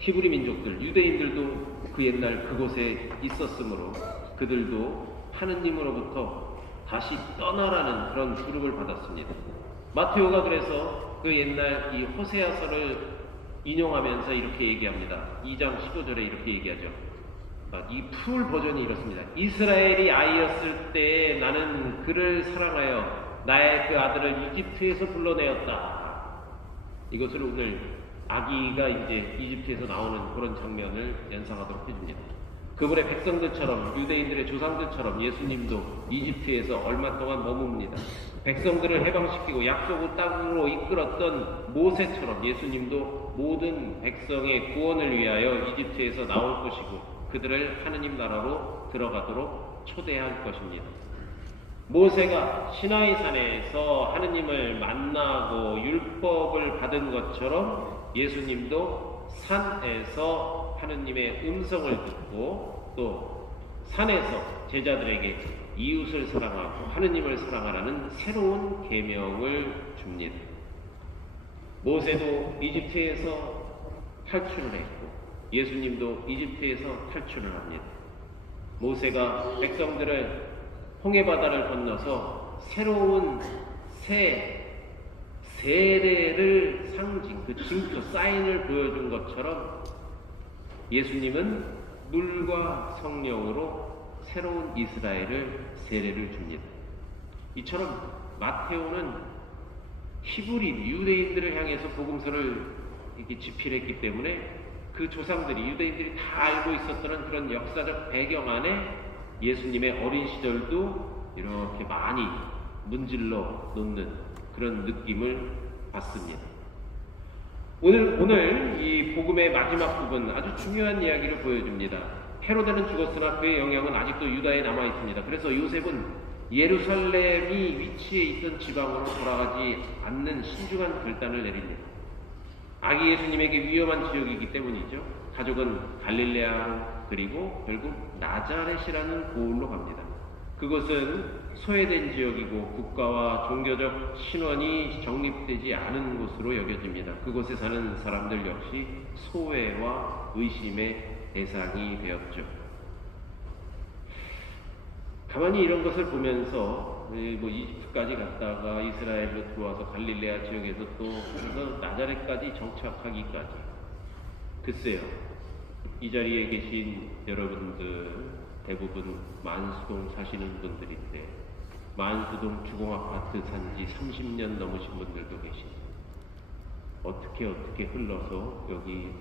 히브리 민족들, 유대인들도 그 옛날 그곳에 있었으므로 그들도 하느님으로부터 다시 떠나라는 그런 부름을 받았습니다. 마테오가 그래서 그 옛날 이 호세아서를 인용하면서 이렇게 얘기합니다. 2장 15절에 이렇게 얘기하죠. 아, 이풀 버전이 이렇습니다. 이스라엘이 아이였을 때 나는 그를 사랑하여 나의 그 아들을 이집트에서 불러내었다. 이것을 오늘 아기가 이제 이집트에서 나오는 그런 장면을 연상하도록 해줍니다. 그분의 백성들처럼 유대인들의 조상들처럼 예수님도 이집트에서 얼마 동안 머뭅니다. 백성들을 해방시키고 약속의 땅으로 이끌었던 모세처럼 예수님도 모든 백성의 구원을 위하여 이집트에서 나올 것이고 그들을 하느님 나라로 들어가도록 초대할 것입니다. 모세가 시나이 산에서 하느님을 만나고 율법을 받은 것처럼 예수님도 산에서 하느님의 음성을 듣고 또 산에서 제자들에게 이웃을 사랑하고 하느님을 사랑하라는 새로운 계명을 줍니다. 모세도 이집트에서 탈출을 했고 예수님도 이집트에서 탈출을 합니다. 모세가 백성들을 홍해 바다를 건너서 새로운 새 세례를 상징, 그 징표, 사인을 보여준 것처럼 예수님은 물과 성령으로 새로운 이스라엘을 세례를 줍니다. 이처럼 마테오는 히브리 유대인들을 향해서 복음서를 이렇게 집필했기 때문에 그 조상들이 유대인들이 다 알고 있었던 그런 역사적 배경 안에 예수님의 어린 시절도 이렇게 많이 문질러 놓는 그런 느낌을 받습니다. 오늘 오늘 이 복음의 마지막 부분 아주 중요한 이야기를 보여줍니다. 헤로데는 죽었으나 그의 영향은 아직도 유다에 남아 있습니다. 그래서 요셉은 예루살렘이 위치해 있던 지방으로 돌아가지 않는 신중한 결단을 내립니다. 아기 예수님에게 위험한 지역이기 때문이죠. 가족은 갈릴레아로 그리고 결국 나자렛이라는 고을로 갑니다. 그것은 소외된 지역이고 국가와 종교적 신원이 정립되지 않은 곳으로 여겨집니다. 그곳에 사는 사람들 역시 소외와 의심의 대상이 되었죠. 가만히 이런 것을 보면서 뭐 이집트까지 갔다가 이스라엘로 들어와서 갈릴레아 지역에서 또 나자렛까지 정착하기까지 글쎄요 이 자리에 계신 여러분들 대부분 만수동 사시는 분들인데 만수동 주공아파트 산지 30년 넘으신 분들도 계시죠 어떻게 어떻게 흘러서 여기